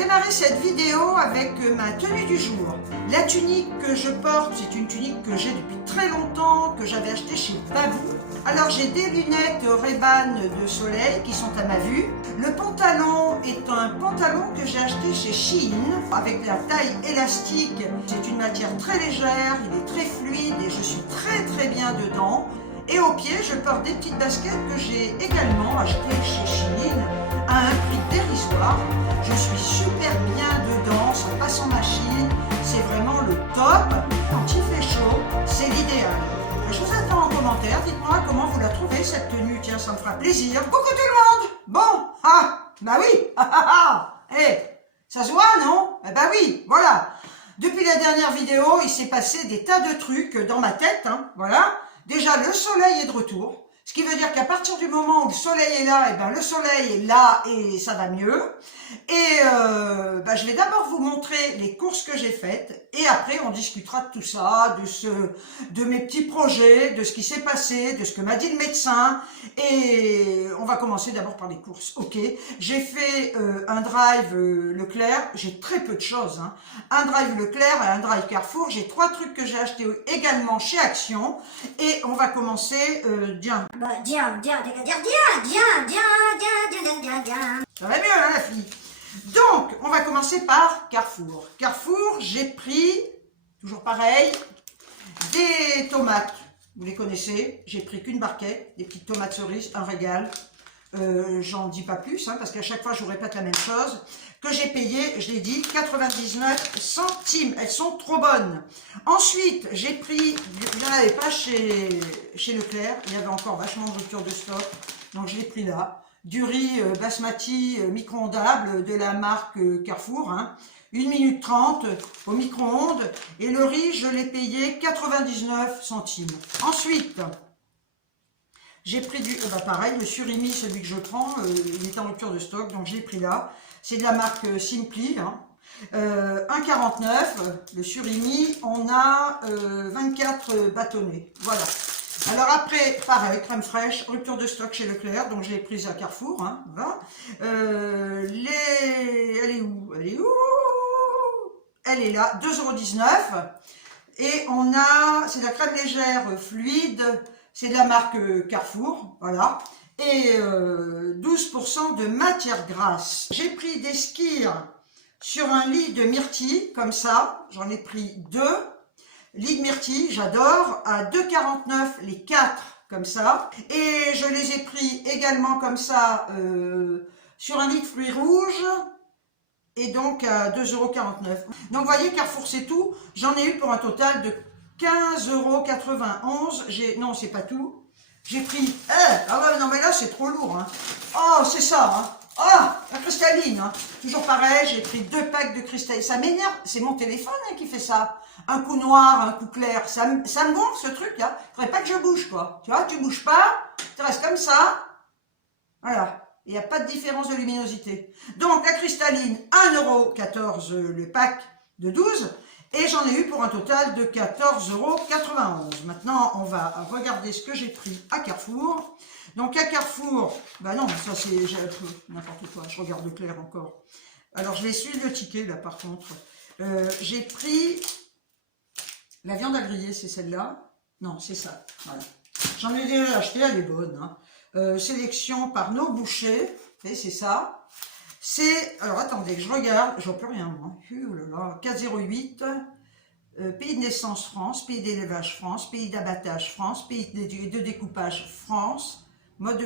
démarrer cette vidéo avec ma tenue du jour. La tunique que je porte, c'est une tunique que j'ai depuis très longtemps, que j'avais achetée chez Bavou. Alors j'ai des lunettes Ray-Ban de soleil qui sont à ma vue. Le pantalon est un pantalon que j'ai acheté chez Shein avec la taille élastique. C'est une matière très légère, il est très fluide et je suis très bien dedans. Et au pied, je porte des petites baskets que j'ai également achetées chez Shein à un prix dérisoire. Je suis super bien dedans, ça passe en machine, c'est vraiment le top. Quand il fait chaud, c'est l'idéal. Je vous attends en commentaire, dites-moi comment vous la trouvez cette tenue, tiens, ça me fera plaisir. Coucou tout le monde. Bon, bah oui, ça se voit, non? Eh bah oui, voilà. Depuis la dernière vidéo, il s'est passé des tas de trucs dans ma tête, voilà. Déjà, le soleil est de retour, ce qui veut dire qu'à partir du moment où le soleil est là, eh ben, le soleil est là et ça va mieux. Et je vais d'abord vous montrer les courses que j'ai faites et après on discutera de tout ça, de mes petits projets, de ce qui s'est passé, de ce que m'a dit le médecin. Et on va commencer d'abord par les courses. Ok, j'ai fait un drive Leclerc, j'ai très peu de choses. Un drive Leclerc et un drive Carrefour. J'ai 3 trucs que j'ai achetés également chez Action. Et on va commencer, Bien. Ça va mieux, la fille. Donc, on va commencer par Carrefour. Carrefour, j'ai pris, toujours pareil, des tomates. Vous les connaissez, j'ai pris qu'une barquette, des petites tomates cerises, un régal. J'en dis pas plus, parce qu'à chaque fois, je vous répète la même chose. Que j'ai payé, je l'ai dit, 99 centimes. Elles sont trop bonnes. Ensuite, j'ai pris, il n'y en avait pas chez Leclerc, il y avait encore vachement de rupture de stock, donc je l'ai pris là. Du riz basmati micro-ondable de la marque Carrefour, 1 minute 30 au micro-ondes. Et le riz, je l'ai payé 99 centimes. Ensuite, j'ai pris pareil, le surimi, celui que je prends, il est en rupture de stock, donc je l'ai pris là. C'est de la marque Simply, 1,49, le surimi, on a 24 bâtonnets, voilà. Alors après, pareil, crème fraîche, rupture de stock chez Leclerc, donc je l'ai prise à Carrefour, voilà. Elle est où? Elle est là, 2,19 €. Et on a, c'est de la crème légère fluide, c'est de la marque Carrefour, voilà. Et 12% de matière grasse. J'ai pris des skirs sur un lit de myrtille, comme ça, j'en ai pris 2. Lit de myrtille, j'adore, à 2,49 les 4, comme ça. Et je les ai pris également comme ça, sur un lit de fruits rouges, et donc à 2,49 €. Donc vous voyez, Carrefour c'est tout, j'en ai eu pour un total de 15,91 €. Non, c'est pas tout. J'ai pris, ah ouais, non mais là c'est trop lourd, Oh, c'est ça, la cristalline, toujours pareil, j'ai pris 2 packs de cristalline. Ça m'énerve, c'est mon téléphone qui fait ça. Un coup noir, un coup clair, ça me gonfle ce truc, Faudrait pas que je bouge, quoi. Tu vois, tu bouges pas, tu restes comme ça. Voilà, il n'y a pas de différence de luminosité. Donc la cristalline, 1,14 € le pack de 12. Et j'en ai eu pour un total de 14,91 €. Maintenant, on va regarder ce que j'ai pris à Carrefour. Donc à Carrefour, bah non, ça c'est n'importe quoi, je regarde Leclerc encore. Alors je vais suivre le ticket là par contre. J'ai pris la viande à griller, c'est celle-là. Non, c'est ça, voilà. J'en ai déjà acheté, elle est bonne. Sélection par nos bouchers, et c'est ça. C'est, alors attendez que je regarde, je vois plus rien moi, 4,08, pays de naissance France, pays d'élevage France, pays d'abattage France, pays de découpage France, mode de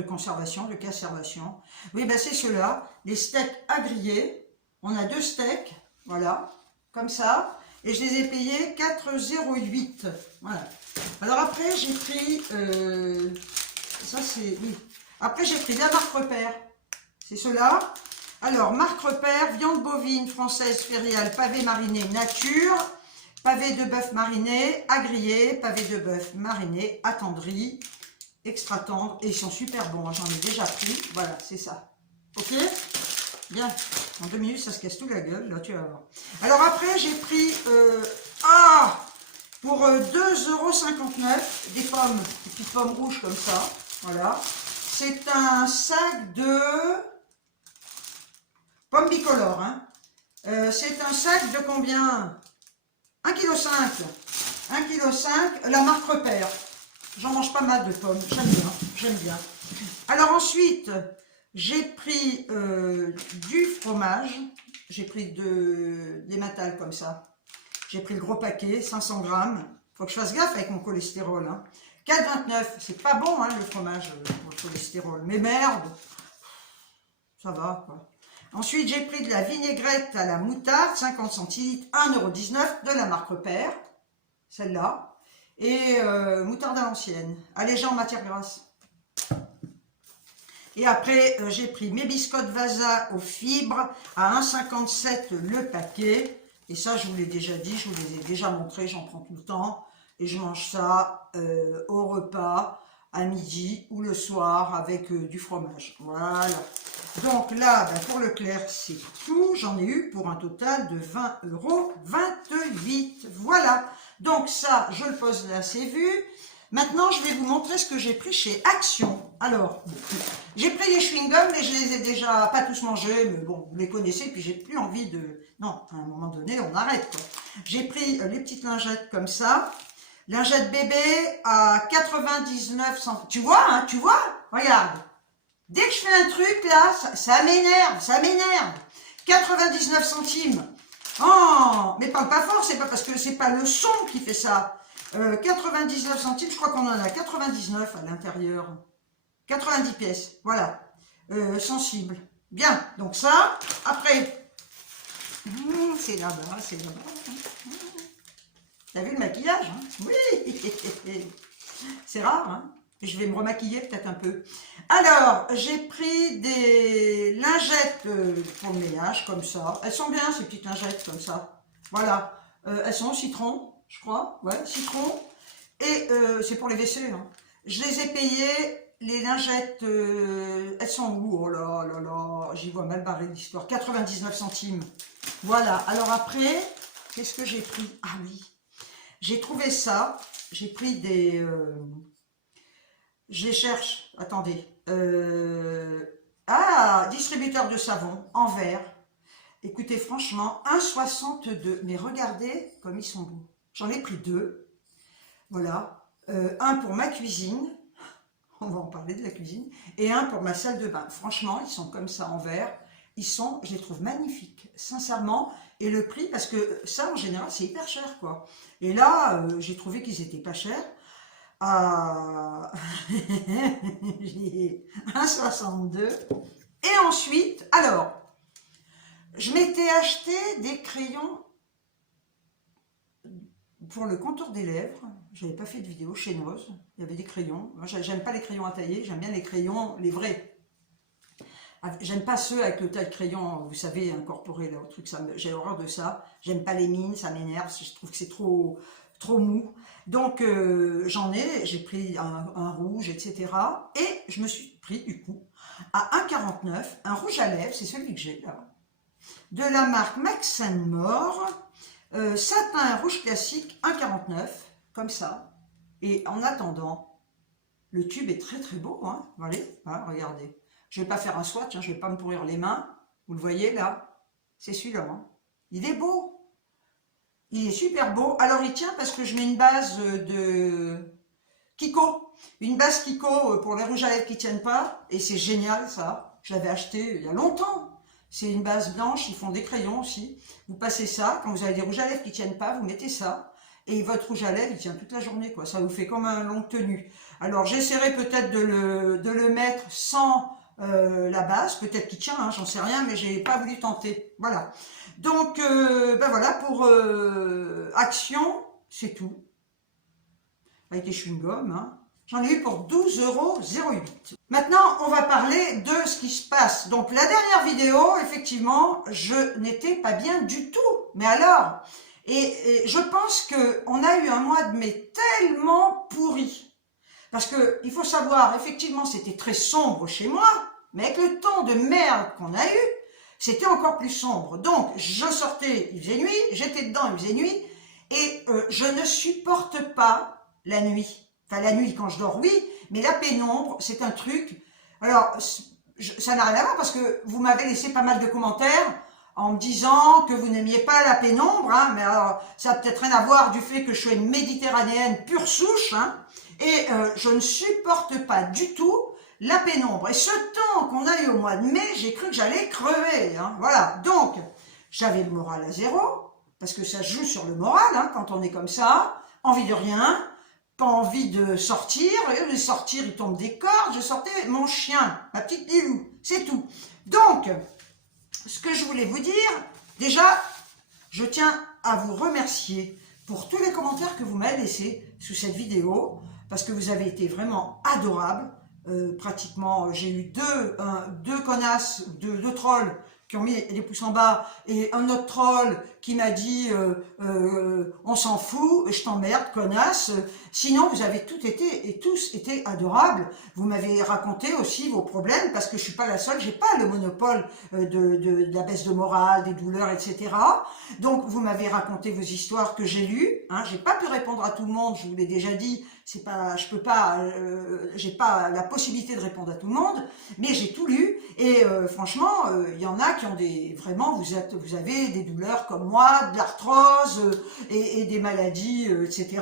conservation, de conservation. Oui, ben c'est ceux-là, les steaks à griller, on a 2 steaks, voilà, comme ça, et je les ai payés 4,08, voilà. Alors après j'ai pris, ça c'est, oui, après j'ai pris la marque Repère. C'est cela. Alors, marque Repère, viande bovine française fériale, pavé mariné nature, pavé de bœuf mariné, à griller, pavé de bœuf mariné, attendri, extra tendre, et ils sont super bons, j'en ai déjà pris, voilà, c'est ça. Ok? Bien, en 2 minutes, ça se casse tout la gueule, là, tu vas voir. Alors après, j'ai pris, pour 2,59 € des pommes, des petites pommes rouges comme ça, voilà. C'est un sac de Pomme bicolore, hein. C'est un sac de combien? 1,5 kg. 1,5 kg, la marque Repère. J'en mange pas mal de pommes, j'aime bien, j'aime bien. Alors ensuite, j'ai pris du fromage. J'ai pris des matales comme ça. J'ai pris le gros paquet, 500 grammes. Faut que je fasse gaffe avec mon cholestérol, hein. 4,29, c'est pas bon, hein, le fromage pour le cholestérol. Mais merde, ça va, quoi. Ensuite, j'ai pris de la vinaigrette à la moutarde, 50 centilitres, 1,19 € de la marque Repère, celle-là. Et moutarde à l'ancienne, allégée en matière grasse. Et après, j'ai pris mes biscottes Vasa aux fibres à 1,57 € le paquet. Et ça, je vous l'ai déjà dit, je vous les ai déjà montrés, j'en prends tout le temps. Et je mange ça au repas, à midi ou le soir avec du fromage. Voilà. Donc là, ben, pour Leclerc, c'est tout. J'en ai eu pour un total de 20,28 €. Voilà. Donc ça, je le pose là, c'est vu. Maintenant, je vais vous montrer ce que j'ai pris chez Action. Alors, j'ai pris des chewing-gums, mais je les ai déjà pas tous mangés. Mais bon, vous les connaissez, puis j'ai plus envie de... Non, à un moment donné, on arrête, quoi. J'ai pris les petites lingettes comme ça. Lingette bébé à 99 centimes. Tu vois, hein, tu vois? Regarde. Dès que je fais un truc, là, ça m'énerve, ça m'énerve. 99 centimes. Oh, mais parle pas fort, c'est pas parce que c'est pas le son qui fait ça. 99 centimes, je crois qu'on en a 99 à l'intérieur. 90 pièces, voilà. Sensible. Bien, donc ça, après, c'est là-bas, c'est là-bas. T'as vu le maquillage, hein? Oui. C'est rare, hein? Je vais me remaquiller peut-être un peu. Alors, j'ai pris des lingettes pour le ménage, comme ça. Elles sont bien, ces petites lingettes, comme ça. Voilà. Elles sont au citron, je crois. Ouais, citron. Et c'est pour les WC, hein. Je les ai payées, les lingettes, elles sont où? Oh là là là, j'y vois mal barrer l'histoire. 99 centimes. Voilà. Alors après, qu'est-ce que j'ai pris? Ah oui. J'ai trouvé ça, j'ai pris des... je les cherche, attendez. Distributeur de savon en verre. Écoutez, franchement, 1,62. Mais regardez comme ils sont beaux. J'en ai pris 2. Voilà. Un pour ma cuisine. On va en parler de la cuisine. Et un pour ma salle de bain. Franchement, ils sont comme ça en verre. Ils sont, je les trouve magnifiques, sincèrement. Et le prix, parce que ça, en général, c'est hyper cher, quoi. Et là, j'ai trouvé qu'ils étaient pas chers. J'ai 1,62. Et ensuite, alors, je m'étais acheté des crayons pour le contour des lèvres. J'avais pas fait de vidéo chez Noz. Il y avait des crayons. Moi, j'aime pas les crayons à tailler, j'aime bien les crayons, les vrais. J'aime pas ceux avec le taille-crayon, vous savez, incorporé là, au truc, j'ai horreur de ça. J'aime pas les mines, ça m'énerve, je trouve que c'est trop mou. Donc j'ai pris un rouge, etc. Et je me suis pris du coup à 1,49 €, un rouge à lèvres, c'est celui que j'ai là, de la marque Max & More, satin rouge classique, 1,49 €, comme ça. Et en attendant, le tube est très très beau, hein. Allez, hein, regardez. Je ne vais pas faire un swatch, hein, je ne vais pas me pourrir les mains. Vous le voyez là? C'est celui-là. Hein. Il est beau. Il est super beau. Alors il tient parce que je mets une base de Kiko. Une base Kiko pour les rouges à lèvres qui ne tiennent pas. Et c'est génial ça. Je l'avais acheté il y a longtemps. C'est une base blanche, ils font des crayons aussi. Vous passez ça, quand vous avez des rouges à lèvres qui ne tiennent pas, vous mettez ça. Et votre rouge à lèvres, il tient toute la journée, quoi. Ça vous fait comme un long tenue. Alors j'essaierai peut-être de le mettre sans... la base, peut-être qu'il tient, hein, j'en sais rien, mais j'ai pas voulu tenter. Voilà. Donc, ben voilà, pour Action, c'est tout. Avec les chewing-gums, hein. J'en ai eu pour 12,08 €. Maintenant, on va parler de ce qui se passe. Donc, la dernière vidéo, effectivement, je n'étais pas bien du tout. Mais alors, et je pense qu'on a eu un mois de mai tellement pourri. Parce que il faut savoir, effectivement, c'était très sombre chez moi, mais avec le temps de merde qu'on a eu, c'était encore plus sombre. Donc, je sortais, il faisait nuit, j'étais dedans, il faisait nuit, et je ne supporte pas la nuit. Enfin, la nuit, quand je dors, oui, mais la pénombre, c'est un truc... Alors, ça n'a rien à voir parce que vous m'avez laissé pas mal de commentaires en me disant que vous n'aimiez pas la pénombre, hein, mais alors ça a peut-être rien à voir du fait que je suis une méditerranéenne pure souche, hein, et je ne supporte pas du tout la pénombre. Et ce temps qu'on a eu au mois de mai, j'ai cru que j'allais crever, hein, voilà. Donc, j'avais le moral à zéro, parce que ça joue sur le moral, hein, quand on est comme ça, envie de rien, pas envie de sortir, et de sortir, il tombe des cordes, je sortais mon chien, ma petite Lilou, c'est tout. Donc, ce que je voulais vous dire, déjà, je tiens à vous remercier pour tous les commentaires que vous m'avez laissés sous cette vidéo, parce que vous avez été vraiment adorables. Pratiquement, j'ai eu deux connasses, deux trolls qui ont mis des pouces en bas, et un autre troll qui m'a dit on s'en fout, je t'emmerde, connasse. Sinon, vous avez toutes été et tous été adorables. Vous m'avez raconté aussi vos problèmes, parce que je suis pas la seule, j'ai pas le monopole de la baisse de morale, des douleurs, etc. Donc, vous m'avez raconté vos histoires que j'ai lues. Hein, j'ai pas pu répondre à tout le monde, je vous l'ai déjà dit. C'est pas, je peux pas, j'ai pas la possibilité de répondre à tout le monde, mais j'ai tout lu et franchement, il y en a qui ont vraiment, vous avez des douleurs comme moi, de l'arthrose et des maladies, etc.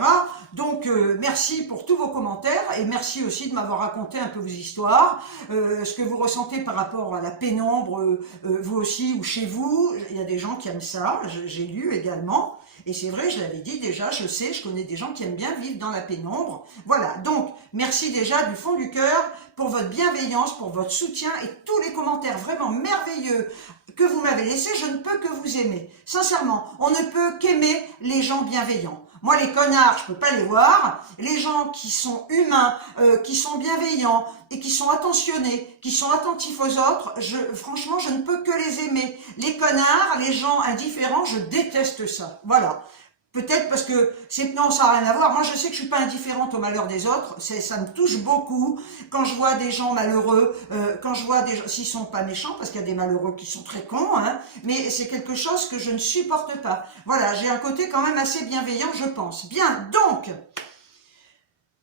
Donc merci pour tous vos commentaires et merci aussi de m'avoir raconté un peu vos histoires, ce que vous ressentez par rapport à la pénombre, vous aussi ou chez vous. Il y a des gens qui aiment ça, j'ai lu également. Et c'est vrai, je l'avais dit déjà, je sais, je connais des gens qui aiment bien vivre dans la pénombre. Voilà, donc merci déjà du fond du cœur pour votre bienveillance, pour votre soutien et tous les commentaires vraiment merveilleux que vous m'avez laissés. Je ne peux que vous aimer. Sincèrement, on ne peut qu'aimer les gens bienveillants. Moi, les connards, je peux pas les voir. Les gens qui sont humains, qui sont bienveillants et qui sont attentionnés, qui sont attentifs aux autres, franchement, je ne peux que les aimer. Les connards, les gens indifférents, je déteste ça. Voilà. Peut-être parce que non, ça n'a rien à voir. Moi, je sais que je suis pas indifférente au malheur des autres. Ça me touche beaucoup quand je vois des gens malheureux, quand je vois des gens, s'ils sont pas méchants, parce qu'il y a des malheureux qui sont très cons, hein, mais c'est quelque chose que je ne supporte pas. Voilà, j'ai un côté quand même assez bienveillant, je pense. Bien, donc,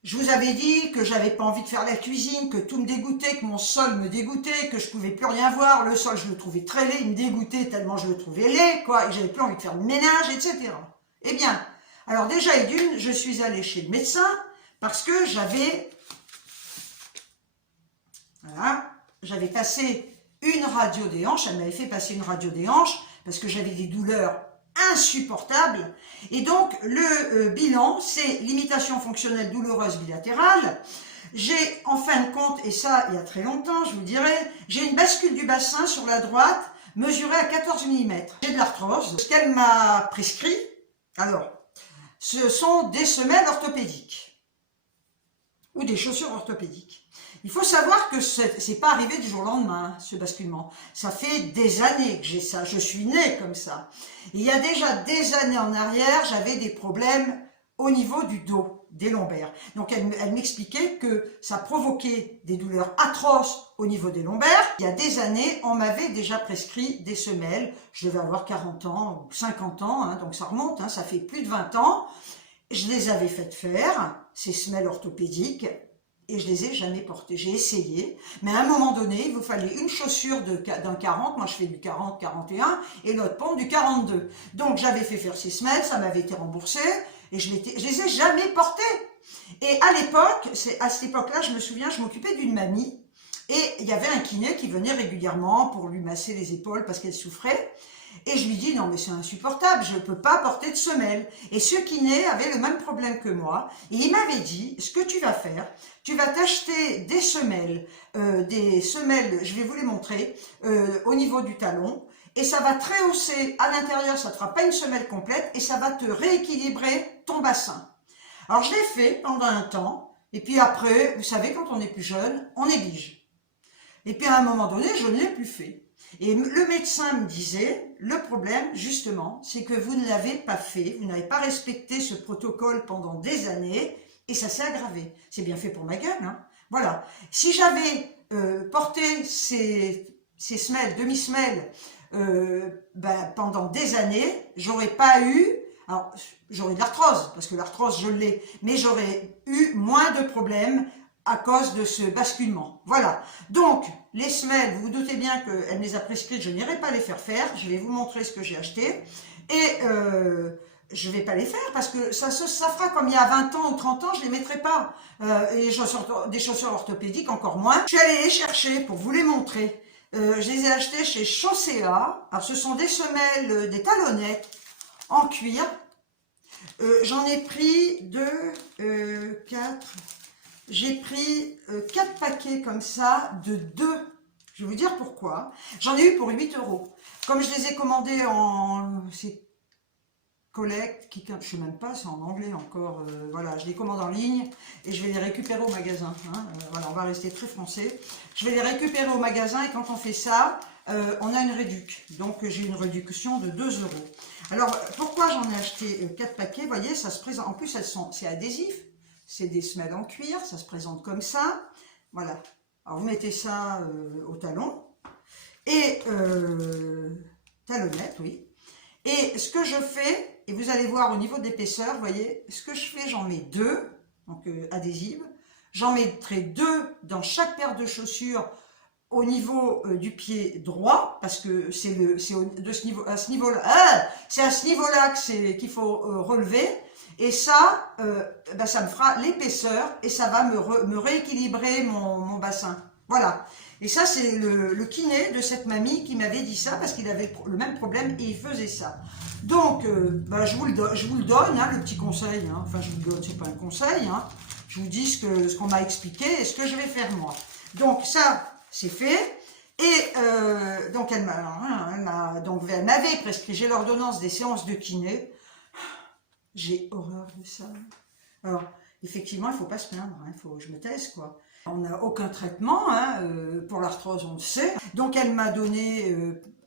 je vous avais dit que j'avais pas envie de faire la cuisine, que tout me dégoûtait, que mon sol me dégoûtait, que je pouvais plus rien voir. Le sol, je le trouvais très laid, il me dégoûtait tellement je le trouvais laid, quoi, et j'avais plus envie de faire le ménage, etc. Eh bien, alors déjà et d'une, je suis allée chez le médecin parce que j'avais passé une radio des hanches, elle m'avait fait passer une radio des hanches parce que j'avais des douleurs insupportables. Et donc, le bilan, c'est limitation fonctionnelle douloureuse bilatérale. J'ai, en fin de compte, et ça, il y a très longtemps, je vous dirais, j'ai une bascule du bassin sur la droite mesurée à 14 mm. J'ai de l'arthrose. Ce qu'elle m'a prescrit, alors, ce sont des semelles orthopédiques ou des chaussures orthopédiques. Il faut savoir que c'est pas arrivé du jour au lendemain, ce basculement. Ça fait des années que j'ai ça. Je suis née comme ça. Et il y a déjà des années en arrière, j'avais des problèmes au niveau du dos, des lombaires. Donc elle m'expliquait que ça provoquait des douleurs atroces au niveau des lombaires. Il y a des années, on m'avait déjà prescrit des semelles. Je devais avoir 40 ans ou 50 ans, hein, donc ça remonte, hein, ça fait plus de 20 ans. Je les avais faites faire, ces semelles orthopédiques, et je les ai jamais portées. J'ai essayé, mais à un moment donné, il vous fallait une chaussure d'un 40, moi je fais du 40, 41, et l'autre pompe du 42. Donc j'avais fait faire ces semelles, ça m'avait été remboursé, et je les ai jamais portées. Et à l'époque, à cette époque-là, je me souviens, je m'occupais d'une mamie, et il y avait un kiné qui venait régulièrement pour lui masser les épaules parce qu'elle souffrait. Et je lui dis, non mais c'est insupportable, je ne peux pas porter de semelles. Et ce kiné avait le même problème que moi. Et il m'avait dit, ce que tu vas faire, tu vas t'acheter des semelles, je vais vous les montrer, au niveau du talon. Et ça va te rehausser à l'intérieur, ça ne te fera pas une semelle complète, et ça va te rééquilibrer ton bassin. Alors je l'ai fait pendant un temps, et puis après, vous savez, quand on est plus jeune, on néglige. Et puis à un moment donné, je ne l'ai plus fait. Et le médecin me disait, le problème justement, c'est que vous ne l'avez pas fait, vous n'avez pas respecté ce protocole pendant des années, et ça s'est aggravé. C'est bien fait pour ma gueule, hein. Voilà. Si j'avais porté ces semelles, demi-semelles, pendant des années, j'aurais pas eu, alors j'aurais de l'arthrose, parce que l'arthrose je l'ai, mais j'aurais eu moins de problèmes à cause de ce basculement. Voilà. Donc, les semelles, vous vous doutez bien qu'elle me les a prescrites, je n'irai pas les faire faire. Je vais vous montrer ce que j'ai acheté. Et je vais pas les faire parce que ça fera comme il y a 20 ans ou 30 ans, je les mettrai pas. Et des chaussures orthopédiques encore moins. Je suis allée les chercher pour vous les montrer. Je les ai achetées chez Chaussea. Alors, ce sont des semelles, des talonnettes en cuir. J'en ai pris 2, 4... J'ai pris 4 paquets comme ça de 2. Je vais vous dire pourquoi. J'en ai eu pour 8 €. Comme je les ai commandés en Collect, je ne sais même pas, c'est en anglais encore. Voilà, je les commande en ligne et je vais les récupérer au magasin. Hein. Voilà, on va rester très français. Je vais les récupérer au magasin et quand on fait ça, on a une réduction. Donc j'ai une réduction de 2 €. Alors pourquoi j'en ai acheté 4 paquets? Vous voyez, ça se présente. En plus, c'est adhésif. C'est des semelles en cuir, ça se présente comme ça. Voilà. Alors vous mettez ça au talon. Et talonnette, oui. Et ce que je fais, et vous allez voir au niveau de l'épaisseur, vous voyez, ce que je fais, j'en mets 2, donc adhésives. J'en mettrai 2 dans chaque paire de chaussures au niveau du pied droit, parce que c'est à ce niveau-là, c'est à ce niveau-là qu'il faut relever. Et ça, ça me fera l'épaisseur et ça va me rééquilibrer mon bassin. Voilà. Et ça, c'est le kiné de cette mamie qui m'avait dit ça parce qu'il avait le même problème et il faisait ça. Donc, je vous le donne, hein, le petit conseil. Hein. Enfin, je vous le donne, c'est pas un conseil. Hein. Je vous dis ce qu'on m'a expliqué et ce que je vais faire moi. Donc, ça, c'est fait. Et donc, elle m'avait prescrit, j'ai l'ordonnance des séances de kiné. J'ai horreur de ça. Alors, effectivement, il ne faut pas se plaindre, hein, je me taise, quoi. On n'a aucun traitement, hein, pour l'arthrose, on le sait. Donc, elle m'a donné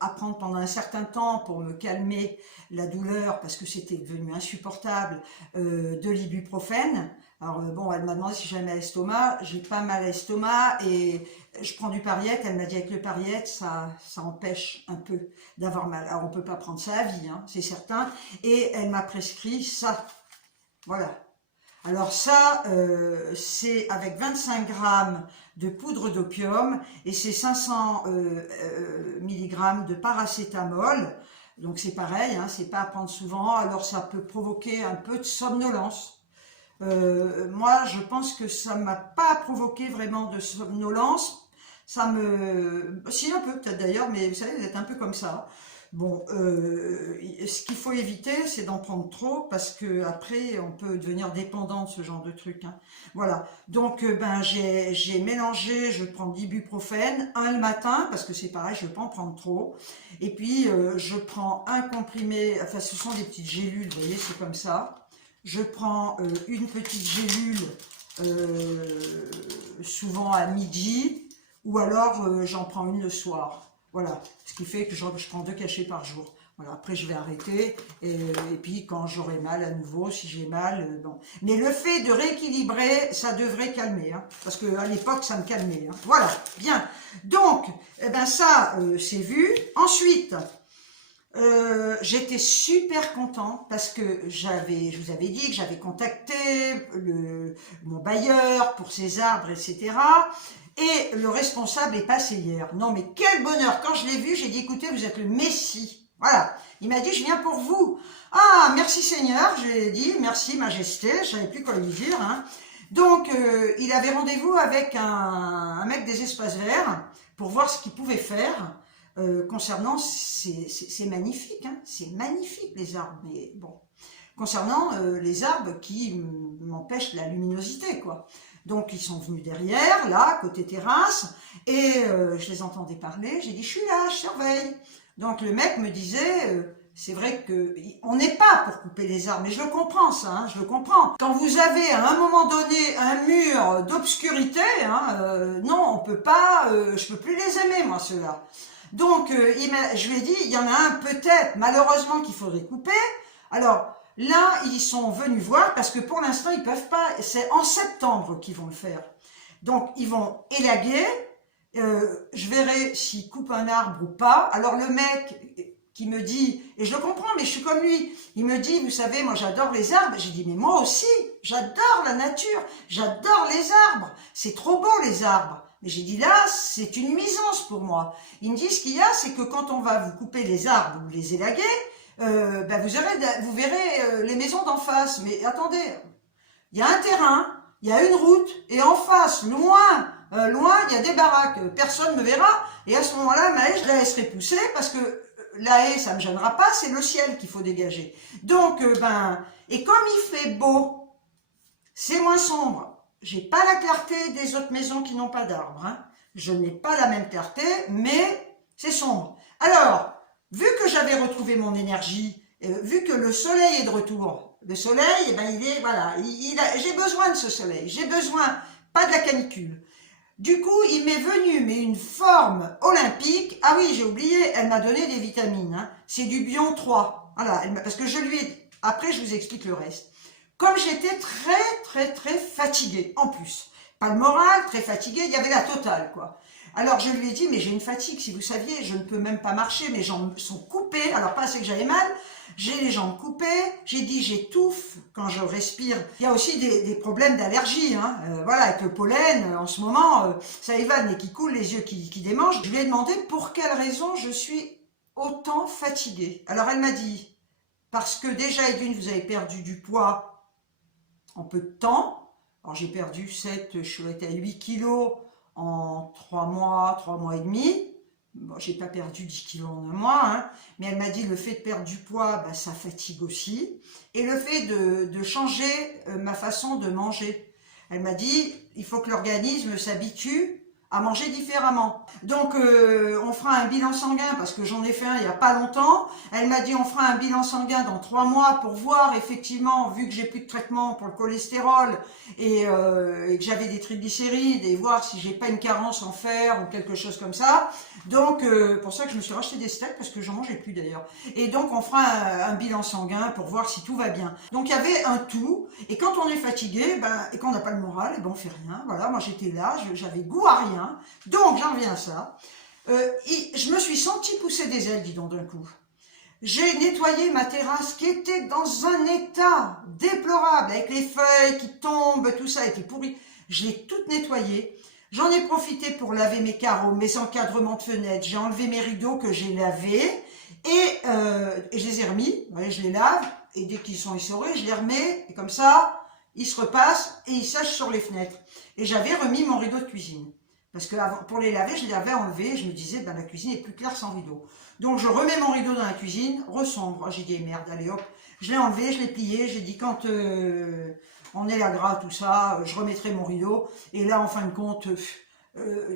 à prendre pendant un certain temps pour me calmer la douleur, parce que c'était devenu insupportable, de l'ibuprofène. Alors, bon, elle m'a demandé si j'avais mal à l'estomac. J'ai pas mal à l'estomac et je prends du Pariette. Elle m'a dit avec le Pariette, ça empêche un peu d'avoir mal. Alors, on peut pas prendre ça à vie, hein, c'est certain. Et elle m'a prescrit ça. Voilà. Alors ça, c'est avec 25 grammes de poudre d'opium et c'est 500 mg de paracétamol. Donc c'est pareil, hein, c'est pas à prendre souvent. Alors ça peut provoquer un peu de somnolence. Moi, je pense que ça m'a pas provoqué vraiment de somnolence. Si un peu peut-être d'ailleurs, mais vous savez, vous êtes un peu comme ça. Bon, ce qu'il faut éviter, c'est d'en prendre trop, parce que après, on peut devenir dépendant de ce genre de truc. Hein. Voilà. Donc, j'ai mélangé, je prends de l'ibuprofène, un le matin, parce que c'est pareil, je ne veux pas en prendre trop. Et puis, je prends un comprimé, enfin, ce sont des petites gélules, vous voyez, c'est comme ça. Je prends une petite gélule, souvent à midi, ou alors j'en prends une le soir. Voilà, ce qui fait que je prends 2 cachets par jour. Voilà, après je vais arrêter, et puis quand j'aurai mal à nouveau, si j'ai mal, bon. Mais le fait de rééquilibrer, ça devrait calmer, hein, parce qu'à l'époque, ça me calmait. Hein. Voilà, bien. Donc, ça, c'est vu. Ensuite, j'étais super contente parce que je vous avais dit que j'avais contacté mon bailleur pour ses arbres, etc. Et le responsable est passé hier. Non mais quel bonheur! Quand je l'ai vu, j'ai dit écoutez, vous êtes le Messie. Voilà. Il m'a dit je viens pour vous. Ah, merci Seigneur, j'ai dit merci Majesté, je savais plus quoi lui dire. Hein. Donc, il avait rendez-vous avec un mec des espaces verts pour voir ce qu'il pouvait faire. Concernant, c'est magnifique, hein, c'est magnifique les arbres, mais bon, concernant les arbres qui m'empêchent la luminosité, quoi. Donc ils sont venus derrière, là, côté terrasse, et je les entendais parler, j'ai dit je suis là, je surveille. Donc le mec me disait, c'est vrai qu'on n'est pas pour couper les arbres, mais je le comprends ça, hein, je le comprends. Quand vous avez à un moment donné un mur d'obscurité, hein, non, on peut pas, je peux plus les aimer moi ceux-là. Donc, je lui ai dit, il y en a un peut-être, malheureusement, qu'il faudrait couper. Alors, là, ils sont venus voir, parce que pour l'instant, ils peuvent pas, c'est en septembre qu'ils vont le faire. Donc, ils vont élaguer, je verrai s'ils coupent un arbre ou pas. Alors, le mec qui me dit, et je le comprends, mais je suis comme lui, il me dit, vous savez, moi j'adore les arbres. J'ai dit, mais moi aussi, J'adore la nature, j'adore les arbres. C'est trop beau les arbres. Mais j'ai dit là, c'est une nuisance pour moi. Il me dit ce qu'il y a, c'est que quand on va vous couper les arbres ou les élaguer, ben vous verrez les maisons d'en face. Mais attendez, il y a un terrain, il y a une route, et en face, loin, il y a des baraques. Personne ne me verra. Et à ce moment-là, ma haie, je la laisserai pousser parce que la haie, ça me gênera pas, c'est le ciel qu'il faut dégager. Donc, et comme il fait beau, c'est moins sombre. J'ai pas la clarté des autres maisons qui n'ont pas d'arbres. Hein. Je n'ai pas la même clarté, mais c'est sombre. Alors, vu que j'avais retrouvé mon énergie, vu que le soleil est de retour, le soleil, eh ben, il est, voilà, j'ai besoin de ce soleil, j'ai besoin, pas de la canicule. Du coup, il m'est venu, mais une forme olympique. Ah oui, j'ai oublié, elle m'a donné des vitamines. Hein. C'est du Bion 3. Voilà, parce que je lui ai... Après, je vous explique le reste. Comme j'étais très fatiguée, en plus. Pas le moral, très fatiguée, il y avait la totale, quoi. Alors, je lui ai dit, mais j'ai une fatigue, si vous saviez, je ne peux même pas marcher, mes jambes sont coupées. Alors, pas assez que j'avais mal, j'ai les jambes coupées, j'ai dit j'étouffe quand je respire. Il y a aussi des problèmes d'allergie, hein. Voilà, avec le pollen, en ce moment, ça évane et qui coule, les yeux qui démangent. Je lui ai demandé pour quelle raison je suis autant fatiguée. Alors elle m'a dit, parce que déjà, et d'une, vous avez perdu du poids en peu de temps. Alors j'ai perdu 7, je suis à 8 kilos en 3 mois et demi. Bon, j'ai pas perdu 10 kilos en un mois, hein, mais elle m'a dit le fait de perdre du poids, bah, ça fatigue aussi. Et le fait de changer ma façon de manger. Elle m'a dit, il faut que l'organisme s'habitue à manger différemment. Donc, on fera un bilan sanguin, parce que j'en ai fait un il n'y a pas longtemps. Elle m'a dit, on fera un bilan sanguin dans 3 mois pour voir, effectivement, vu que j'ai plus de traitement pour le cholestérol et que j'avais des triglycérides, et voir si j'ai pas une carence en fer ou quelque chose comme ça. Donc, pour ça que je me suis racheté des steaks, parce que j'en mangeais plus d'ailleurs. Et donc, on fera un bilan sanguin pour voir si tout va bien. Donc, il y avait un tout. Et quand on est fatigué, ben, et qu'on n'a pas le moral, et ben, on fait rien. Voilà, moi j'étais là, j'avais goût à rien. Donc, j'en reviens à ça. Je me suis sentie pousser des ailes, dis donc, d'un coup. J'ai nettoyé ma terrasse qui était dans un état déplorable, avec les feuilles qui tombent, tout ça était pourri. Je l'ai toute nettoyée. J'en ai profité pour laver mes carreaux, mes encadrements de fenêtres. J'ai enlevé mes rideaux que j'ai lavés et je les ai remis. Ouais, je les lave et dès qu'ils sont essorés, je les remets. Et comme ça, ils se repassent et ils sèchent sur les fenêtres. Et j'avais remis mon rideau de cuisine. Parce que pour les laver, je les avais enlevés. Je me disais, ben, la cuisine est plus claire sans rideau. Donc, je remets mon rideau dans la cuisine, resombre. J'ai dit, merde, allez hop. Je l'ai enlevé, je l'ai plié. J'ai dit, quand on est là gras, tout ça, je remettrai mon rideau. Et là, en fin de compte,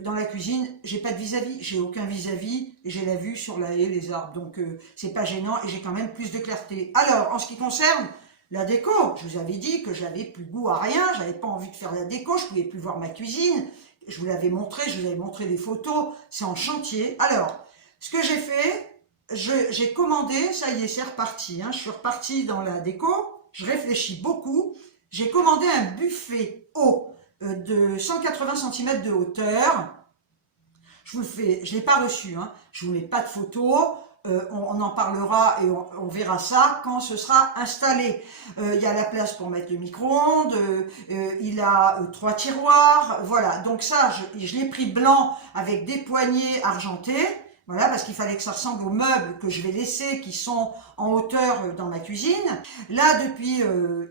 dans la cuisine, j'ai pas de vis-à-vis. J'ai aucun vis-à-vis. Et j'ai la vue sur la haie, les arbres. Donc, c'est pas gênant. Et j'ai quand même plus de clarté. Alors, en ce qui concerne la déco, je vous avais dit que j'avais plus goût à rien. J'avais pas envie de faire la déco. Je pouvais plus voir ma cuisine. Je vous l'avais montré, je vous avais montré des photos, c'est en chantier. Alors, ce que j'ai fait, j'ai commandé, ça y est, c'est reparti. Hein, je suis repartie dans la déco, je réfléchis beaucoup. J'ai commandé un buffet haut de 180 cm de hauteur. Je vous le fais, je ne l'ai pas reçu, hein, je ne vous mets pas de photos. On en parlera et on verra ça quand ce sera installé. Il y a la place pour mettre le micro-ondes, il a 3 tiroirs, voilà. Donc ça, je l'ai pris blanc avec des poignées argentées, voilà, parce qu'il fallait que ça ressemble aux meubles que je vais laisser, qui sont en hauteur dans ma cuisine. Là, depuis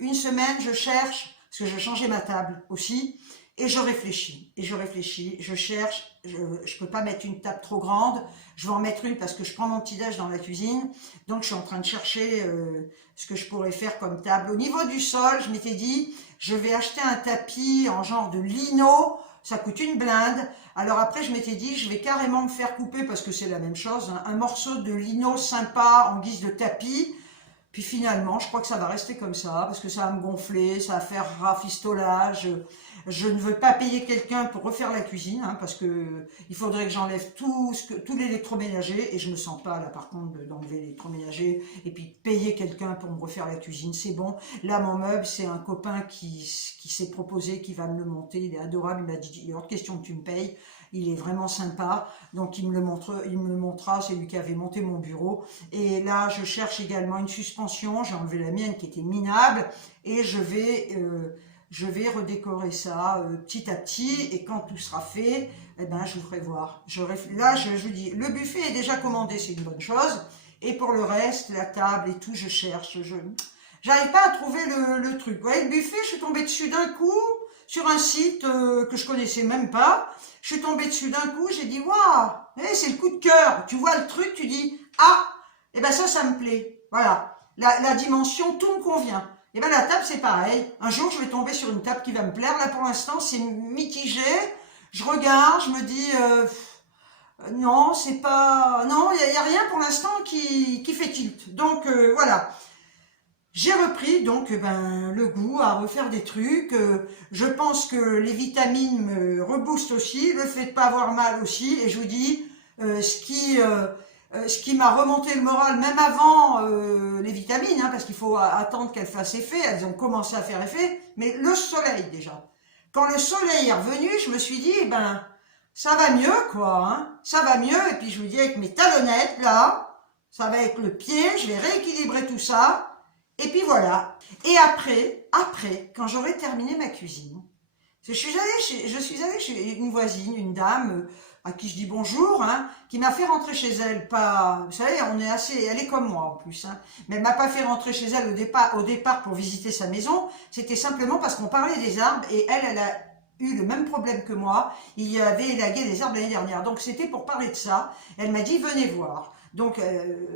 une semaine, je cherche, parce que j'ai changé ma table aussi, et je réfléchis, je cherche, je peux pas mettre une table trop grande, je vais en mettre une parce que je prends mon petit-déj dans la cuisine, donc je suis en train de chercher ce que je pourrais faire comme table. Au niveau du sol, je m'étais dit, je vais acheter un tapis en genre de lino, ça coûte une blinde. Alors après, je m'étais dit, je vais carrément me faire couper, parce que c'est la même chose, hein, un morceau de lino sympa en guise de tapis. Puis finalement, je crois que ça va rester comme ça, parce que ça va me gonfler, ça va faire rafistolage. Je ne veux pas payer quelqu'un pour refaire la cuisine, hein, parce que il faudrait que j'enlève tout l'électroménager, et je me sens pas là par contre d'enlever l'électroménager, et puis de payer quelqu'un pour me refaire la cuisine, c'est bon. Là, mon meuble, c'est un copain qui s'est proposé, qui va me le monter, il est adorable, il m'a dit, il est hors de question que tu me payes. il est vraiment sympa, donc il me le montrera, c'est lui qui avait monté mon bureau. Et là, je cherche également une suspension, j'ai enlevé la mienne qui était minable, et je vais redécorer ça petit à petit, et quand tout sera fait, eh ben, je vous ferai voir. Là, je vous dis, le buffet est déjà commandé, c'est une bonne chose, et pour le reste, la table et tout, je cherche, j'arrive pas à trouver le truc. Vous voyez, le buffet, je suis tombée dessus d'un coup, sur un site que je connaissais même pas. Je suis tombée dessus d'un coup, j'ai dit, waouh, c'est le coup de cœur. Tu vois le truc, tu dis, ah, et ben ça me plaît. Voilà, la dimension, tout me convient. Et ben la table, c'est pareil. Un jour, je vais tomber sur une table qui va me plaire. Là, pour l'instant, c'est mitigé. Je regarde, je me dis, non, c'est pas, non, il y a rien pour l'instant qui fait tilt. Donc voilà. J'ai repris donc le goût à refaire des trucs. Je pense que les vitamines me reboostent aussi, le fait de pas avoir mal aussi. Et je vous dis, ce qui m'a remonté le moral, même avant les vitamines, hein, parce qu'il faut attendre qu'elles fassent effet. Elles ont commencé à faire effet, mais le soleil déjà. Quand le soleil est revenu, je me suis dit, ça va mieux quoi, hein, ça va mieux. Et puis je vous dis avec mes talonnettes là, ça va avec le pied, je vais rééquilibrer tout ça. Et puis voilà. Et après, quand j'aurai terminé ma cuisine, je suis allée chez une voisine, une dame à qui je dis bonjour, hein, qui m'a fait rentrer chez elle. Pas, vous savez, elle est comme moi en plus, hein, mais elle m'a pas fait rentrer chez elle au départ pour visiter sa maison. C'était simplement parce qu'on parlait des arbres et elle a eu le même problème que moi. Il y avait élagué des arbres l'année dernière, donc c'était pour parler de ça. Elle m'a dit venez voir. Donc,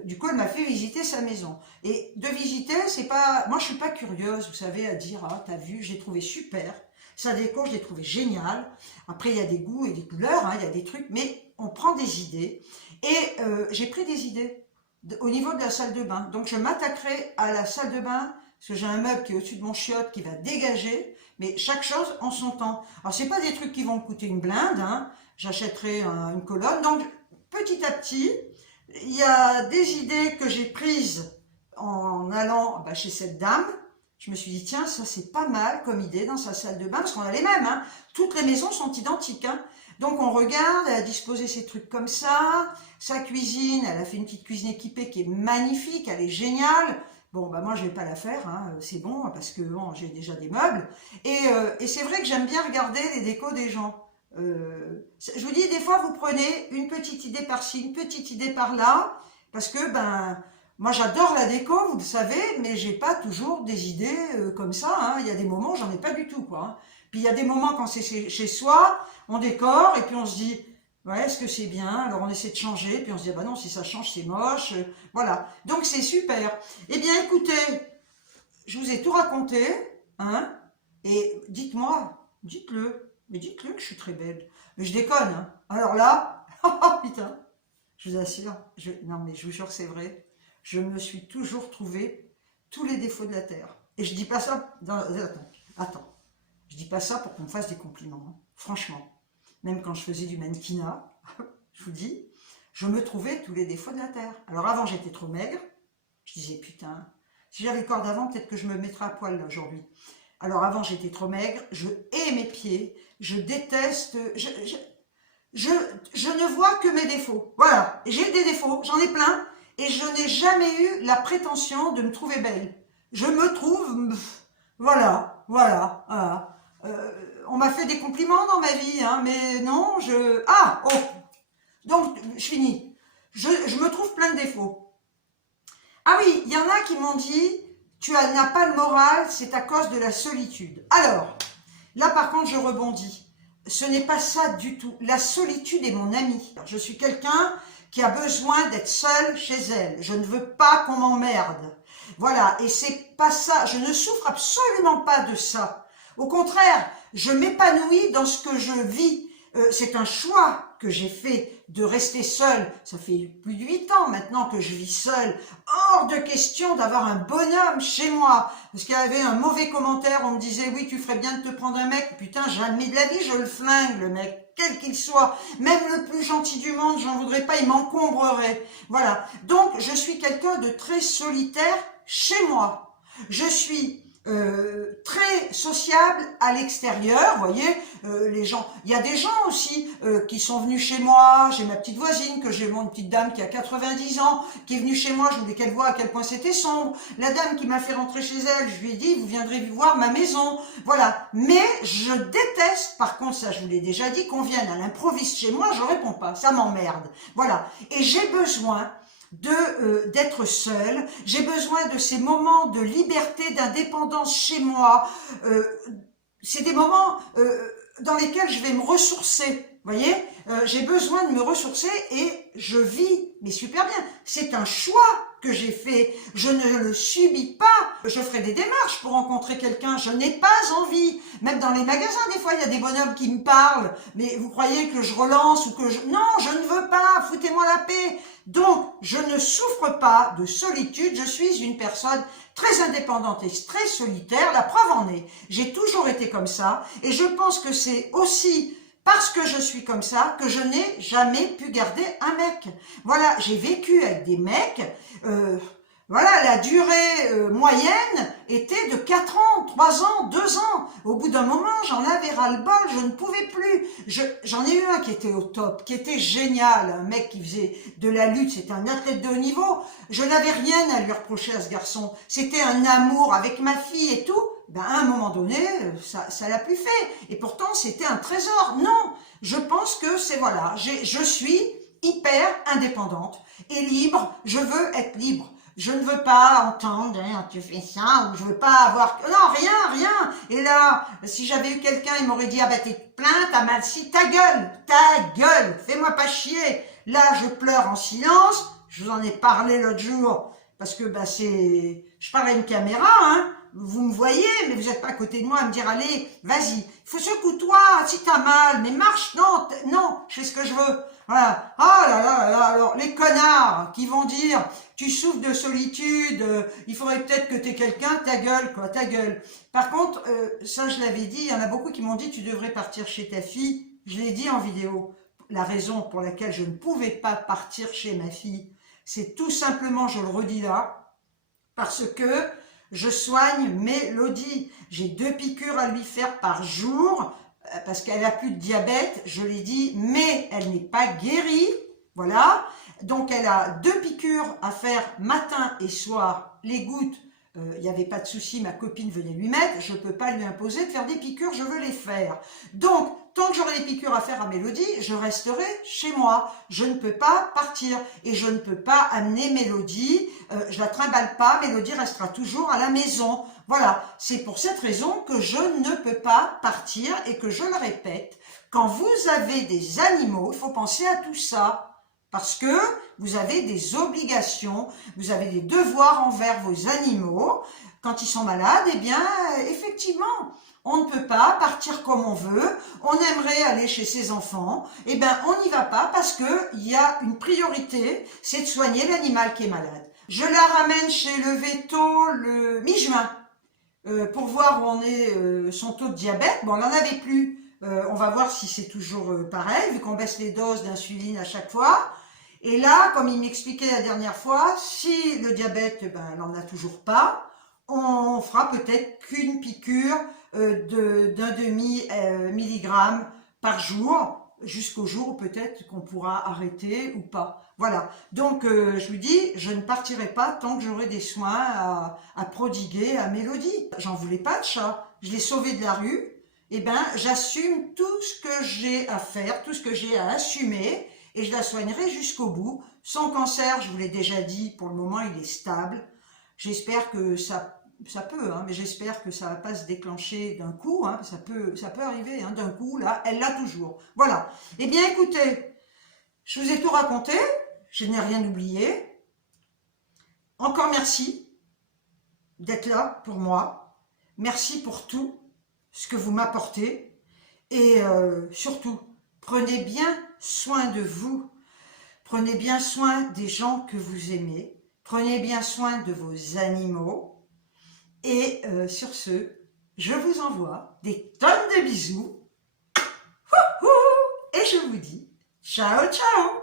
du coup, elle m'a fait visiter sa maison. Et de visiter, c'est pas... Moi, je suis pas curieuse, vous savez, à dire, ah, t'as vu, je l'ai trouvé super. Sa déco, je l'ai trouvé génial. Après, il y a des goûts et des couleurs, hein, il y a des trucs, mais on prend des idées. Et j'ai pris des idées au niveau de la salle de bain. Donc, je m'attaquerai à la salle de bain, parce que j'ai un meuble qui est au-dessus de mon chiotte qui va dégager, mais chaque chose en son temps. Alors, c'est pas des trucs qui vont me coûter une blinde, hein. J'achèterai une colonne. Donc, petit à petit... Il y a des idées que j'ai prises en allant chez cette dame. Je me suis dit, tiens, ça c'est pas mal comme idée dans sa salle de bain, parce qu'on a les mêmes, hein. Toutes les maisons sont identiques, hein. Donc on regarde, elle a disposé ses trucs comme ça. Sa cuisine, elle a fait une petite cuisine équipée qui est magnifique, elle est géniale. Bon, moi je vais pas la faire, hein, c'est bon, parce que bon, j'ai déjà des meubles. Et c'est vrai que j'aime bien regarder les décos des gens. Je vous dis, des fois, vous prenez une petite idée par-ci, une petite idée par-là, parce que, moi, j'adore la déco, vous le savez, mais j'ai pas toujours des idées comme ça, hein. Il y a des moments, j'en ai pas du tout, quoi, hein. Puis il y a des moments, quand c'est chez soi, on décore, et puis on se dit, ouais, est-ce que c'est bien? Alors on essaie de changer, puis on se dit, non, si ça change, c'est moche, voilà. Donc c'est super. Eh bien, écoutez, je vous ai tout raconté, hein, et dites-moi, dites-le. Mais dites-le que je suis très belle. Mais je déconne, hein. Alors là, putain, je vous assure, non mais je vous jure que c'est vrai, je me suis toujours trouvé tous les défauts de la terre. Et je dis pas ça, attends, je dis pas ça pour qu'on me fasse des compliments, hein. Franchement. Même quand je faisais du mannequinat, je vous dis, je me trouvais tous les défauts de la terre. Alors avant, j'étais trop maigre, je disais, putain, si j'avais le corps d'avant, peut-être que je me mettrais à poil là aujourd'hui. Alors avant, j'étais trop maigre, je hais mes pieds, je déteste, je ne vois que mes défauts. Voilà, j'ai des défauts, j'en ai plein, et je n'ai jamais eu la prétention de me trouver belle. Je me trouve, voilà. On m'a fait des compliments dans ma vie, hein, mais non, donc je finis. Je me trouve plein de défauts. Ah oui, il y en a qui m'ont dit, tu n'as pas le moral, c'est à cause de la solitude. Alors, là par contre, je rebondis. Ce n'est pas ça du tout. La solitude est mon amie. Je suis quelqu'un qui a besoin d'être seule chez elle. Je ne veux pas qu'on m'emmerde. Voilà, et c'est pas ça. Je ne souffre absolument pas de ça. Au contraire, je m'épanouis dans ce que je vis. C'est un choix que j'ai fait de rester seule. Ça fait plus de 8 ans maintenant que je vis seule. Hors de question d'avoir un bonhomme chez moi. Parce qu'il y avait un mauvais commentaire, on me disait, oui, tu ferais bien de te prendre un mec. Putain, jamais de la vie, je le flingue, le mec, quel qu'il soit. Même le plus gentil du monde, j'en voudrais pas, il m'encombrerait. Voilà. Donc, je suis quelqu'un de très solitaire chez moi. Je suis très sociable à l'extérieur, vous voyez, les gens, il y a des gens aussi qui sont venus chez moi, j'ai ma petite voisine, une petite dame qui a 90 ans, qui est venue chez moi, je voulais qu'elle voie à quel point c'était sombre, la dame qui m'a fait rentrer chez elle, je lui ai dit, vous viendrez voir ma maison, voilà, mais je déteste, par contre, ça je vous l'ai déjà dit, qu'on vienne à l'improviste chez moi, je réponds pas, ça m'emmerde, voilà, et j'ai besoin d'être seule, j'ai besoin de ces moments de liberté, d'indépendance chez moi, c'est des moments dans lesquels je vais me ressourcer, vous voyez, j'ai besoin de me ressourcer et je vis, mais super bien, c'est un choix que j'ai fait, je ne le subis pas, je ferai des démarches pour rencontrer quelqu'un, je n'ai pas envie, même dans les magasins, des fois il y a des bonhommes qui me parlent, mais vous croyez que je relance ou que je... Non, je ne veux pas, foutez-moi la paix. Donc, je ne souffre pas de solitude, je suis une personne très indépendante et très solitaire, la preuve en est, j'ai toujours été comme ça, et je pense que c'est aussi parce que je suis comme ça que je n'ai jamais pu garder un mec. Voilà, j'ai vécu avec des mecs, voilà, la durée moyenne était de 4 ans, 3 ans, 2 ans. Au bout d'un moment, j'en avais ras-le-bol, je ne pouvais plus. J'en ai eu un qui était au top, qui était génial, un mec qui faisait de la lutte, c'était un athlète de haut niveau. Je n'avais rien à lui reprocher à ce garçon. C'était un amour avec ma fille et tout. Ben, à un moment donné, ça l'a plus fait. Et pourtant, c'était un trésor. Non, je pense que c'est voilà, je suis hyper indépendante et libre. Je veux être libre. Je ne veux pas entendre, hein, tu fais ça, ou je veux pas avoir... Non, rien. Et là, si j'avais eu quelqu'un, il m'aurait dit, ah ben t'es plein, t'as mal si, ta gueule, fais-moi pas chier. Là, je pleure en silence, je vous en ai parlé l'autre jour, parce que bah c'est... Je parle à une caméra, hein, vous me voyez, mais vous n'êtes pas à côté de moi à me dire, allez, vas-y, secoue-toi, si t'as mal, mais marche, non, je fais ce que je veux. Voilà. Ah là, alors, les connards qui vont dire, tu souffres de solitude, il faudrait peut-être que t'aies quelqu'un, ta gueule, quoi, ta gueule. Par contre, ça je l'avais dit, il y en a beaucoup qui m'ont dit, tu devrais partir chez ta fille. Je l'ai dit en vidéo. La raison pour laquelle je ne pouvais pas partir chez ma fille, c'est tout simplement, je le redis là, parce que je soigne Mélodie. J'ai 2 piqûres à lui faire par jour, parce qu'elle a plus de diabète, je l'ai dit, mais elle n'est pas guérie, voilà. Donc elle a 2 piqûres à faire matin et soir, les gouttes, il n'y avait pas de souci, ma copine venait lui mettre, je ne peux pas lui imposer de faire des piqûres, je veux les faire. Donc, tant que j'aurai des piqûres à faire à Mélodie, je resterai chez moi. Je ne peux pas partir et je ne peux pas amener Mélodie, je la trimballe pas, Mélodie restera toujours à la maison. Voilà, c'est pour cette raison que je ne peux pas partir et que je le répète, quand vous avez des animaux, il faut penser à tout ça. Parce que vous avez des obligations, vous avez des devoirs envers vos animaux. Quand ils sont malades, eh bien, effectivement, on ne peut pas partir comme on veut. On aimerait aller chez ses enfants. Eh bien, on n'y va pas parce qu'il y a une priorité, c'est de soigner l'animal qui est malade. Je la ramène chez le véto le mi-juin pour voir où on est son taux de diabète. Bon, on n'en avait plus. On va voir si c'est toujours pareil, vu qu'on baisse les doses d'insuline à chaque fois. Et là, comme il m'expliquait la dernière fois, si le diabète, ben, elle n'en a toujours pas, on fera peut-être qu'une piqûre d'un demi milligramme par jour, jusqu'au jour où peut-être qu'on pourra arrêter ou pas. Voilà, donc je lui dis, je ne partirai pas tant que j'aurai des soins à prodiguer à Mélodie. J'en voulais pas de chat, je l'ai sauvé de la rue, et ben j'assume tout ce que j'ai à faire, tout ce que j'ai à assumer, et je la soignerai jusqu'au bout. Son cancer, je vous l'ai déjà dit, pour le moment, il est stable. J'espère que ça peut, hein, mais j'espère que ça ne va pas se déclencher d'un coup. Hein, ça peut arriver hein, d'un coup, là, elle l'a toujours. Voilà. Eh bien, écoutez, je vous ai tout raconté. Je n'ai rien oublié. Encore merci d'être là pour moi. Merci pour tout ce que vous m'apportez. Et surtout, prenez bien soin de vous, prenez bien soin des gens que vous aimez, prenez bien soin de vos animaux, et sur ce, je vous envoie des tonnes de bisous, et je vous dis ciao ciao.